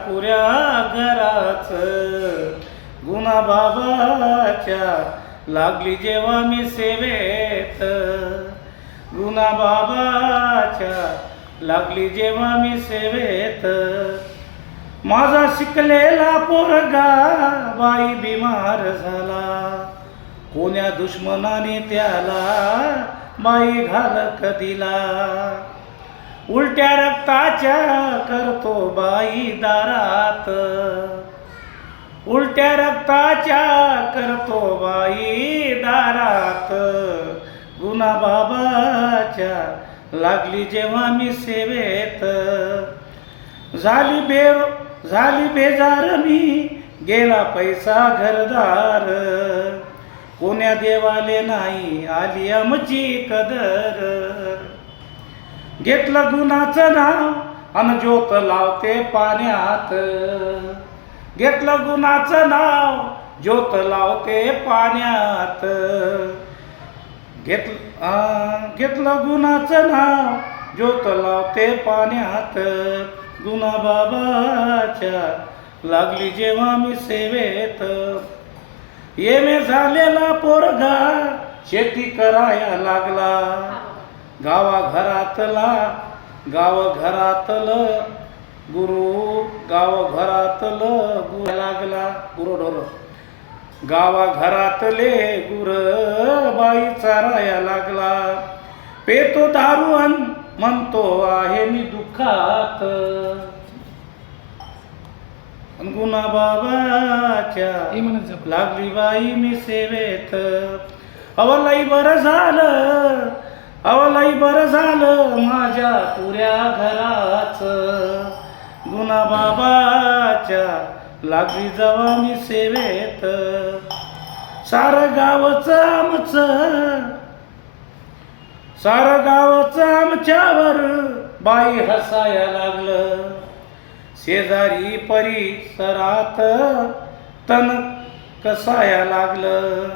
पुऱ्या घराच गुना बाबाच्या लागली जेव्हा मी सेवेत गुना बाबाच्या लागली जेव्हा मी सेवेत माझा शिकलेला पोरगा बाई बिमार झाला कोण्या दुश्मनाने त्याला बाई घालक दिला उलट्या रक्ताच्या करतो बाई दारात उलट्या रक्ताच्या करतो बाई दारात गुना बाबाच्या लागली जेव्हा मी सेवेत झाली बेजार मी गेला पैसा घरदार कोण्या देवाले नाही आली आमची कदर घेतलं गुणाचं नाव अन ज्योत लावते पाण्यात घेतलं गुणाचं नाव ज्योत लावते पाण्यात घेतलं गुणाचं नाव ज्योत लावते पाण्यात गुना बाबाच्या लागली जेव्हा मी सेवेत एमे झालेला पोरगा शेती कराया लागला गावाघरातलं गुरु लागला गुरु गावाघरातले गुर बाई चाराया लागला पेतो दारू अन म्हणतो आहे मी दुःखात गुना बाबाच्या लागली बाई मी सेवेत अवलाई बरं झालं माझ्या पुऱ्या घराच गुना बाबाच्या लागली जेव्हा मी सेवेत सारं गावचं आमच्यावर बाई हसाया लागलं शेजारी परिसरात तन कसाया लागलं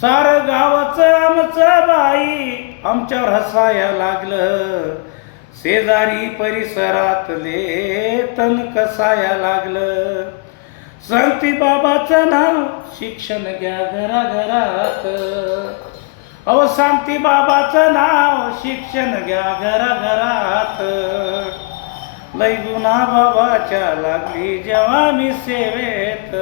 सारं गावचं आमचं बाई आमच्यावर हसाया लागलं शेजारी परिसरातले तन कसाया लागलं सांगती बाबाचं नाव शिक्षण घ्या घराघरात अहो सांगती बाबाचं नाव शिक्षण घ्या घराघरात लई गुना बाबाच्या लागली जेव्हा मी सेवेत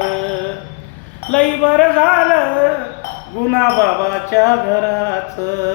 लई बरं झालं गुना बाबाच्या घराचं